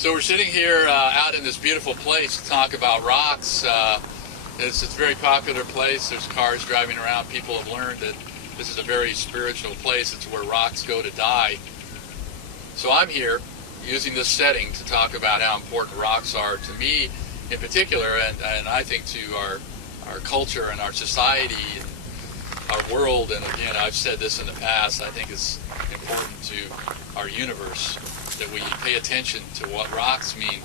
So we're sitting here out in this beautiful place to talk about rocks. It's a very popular place. There's cars driving around. People have learned that this is a very spiritual place. It's where rocks go to die. So I'm here using this setting to talk about how important rocks are to me in particular, and I think to our culture and our society and our world. And again, I've said this in the past, I think it's important to our universe that we pay attention to what rocks mean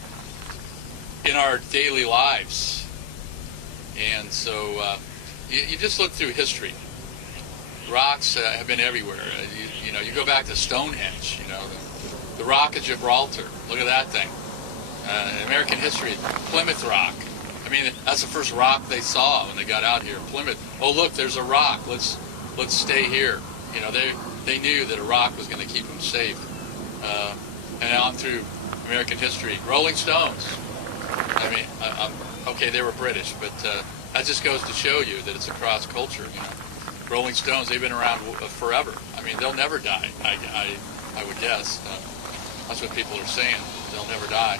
in our daily lives. And so you just look through history. Rocks have been everywhere. You go back to Stonehenge, the Rock of Gibraltar. Look at that thing. In American history, Plymouth Rock. I mean, that's the first rock they saw when they got out here. Plymouth. Oh, look, there's a rock. Let's stay here. They knew that a rock was going to keep them safe. And on through American history, Rolling Stones. I mean, okay, they were British, but that just goes to show you that it's across culture. Rolling Stones, they've been around forever. I mean, they'll never die. I would guess. That's what people are saying. They'll never die.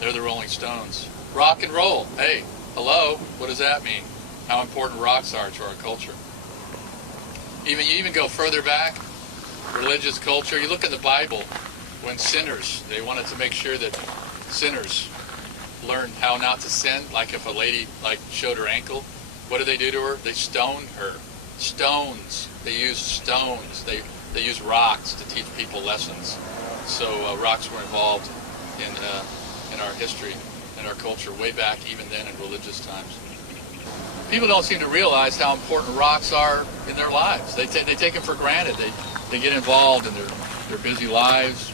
They're the Rolling Stones. Rock and roll. Hey, hello. What does that mean? How important rocks are to our culture. You even go further back, religious culture. You look at the Bible. When sinners, they wanted to make sure that sinners learned how not to sin. Like if a lady showed her ankle, what did they do to her? They stoned her. Stones. They used stones. They used rocks to teach people lessons. So rocks were involved in our history, in our culture, way back even then in religious times. People don't seem to realize how important rocks are in their lives. They take them for granted. They get involved in their busy lives.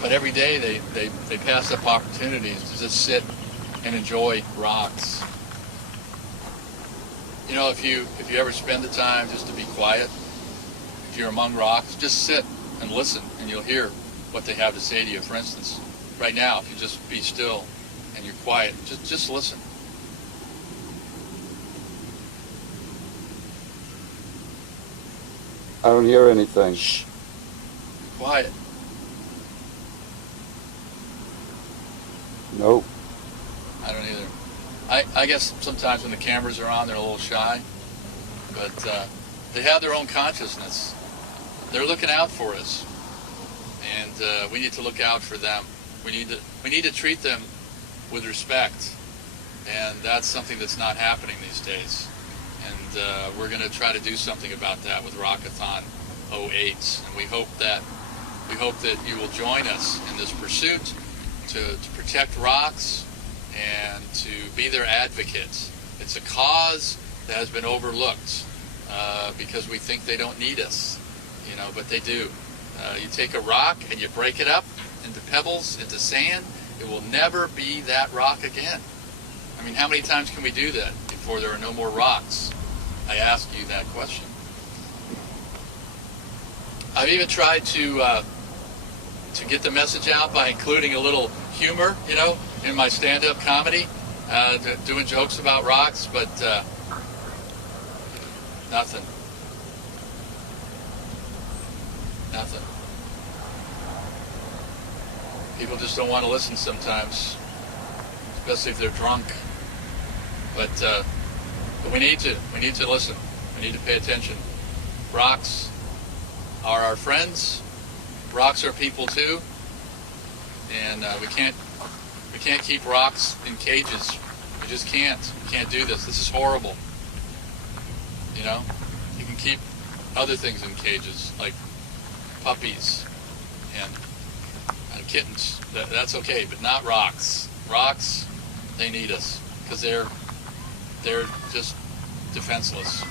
But every day they pass up opportunities to just sit and enjoy rocks. If you ever spend the time just to be quiet, if you're among rocks, just sit and listen, and you'll hear what they have to say to you. For instance, right now, if you just be still and you're quiet, just listen. I don't hear anything. Shh. Quiet. Nope. I don't either. I guess sometimes when the cameras are on, they're a little shy, but they have their own consciousness. They're looking out for us, and we need to look out for them. We need to treat them with respect, and that's something that's not happening these days. And we're going to try to do something about that with Rockathon 08, and we hope that you will join us in this pursuit to protect rocks and to be their advocates. It's a cause that has been overlooked because we think they don't need us, but they do. You take a rock and you break it up into pebbles, into sand, it will never be that rock again. I mean, how many times can we do that before there are no more rocks? I ask you that question. I've even tried to get the message out by including a little humor, in my stand-up comedy, doing jokes about rocks, but nothing. Nothing. People just don't want to listen sometimes, especially if they're drunk. But we need to listen. We need to pay attention. Rocks are our friends. Rocks are people too, and we can't keep rocks in cages. We just can't. We can't do this. This is horrible. You can keep other things in cages, like puppies and kittens. That's okay, but not rocks. Rocks, they need us because they're just defenseless.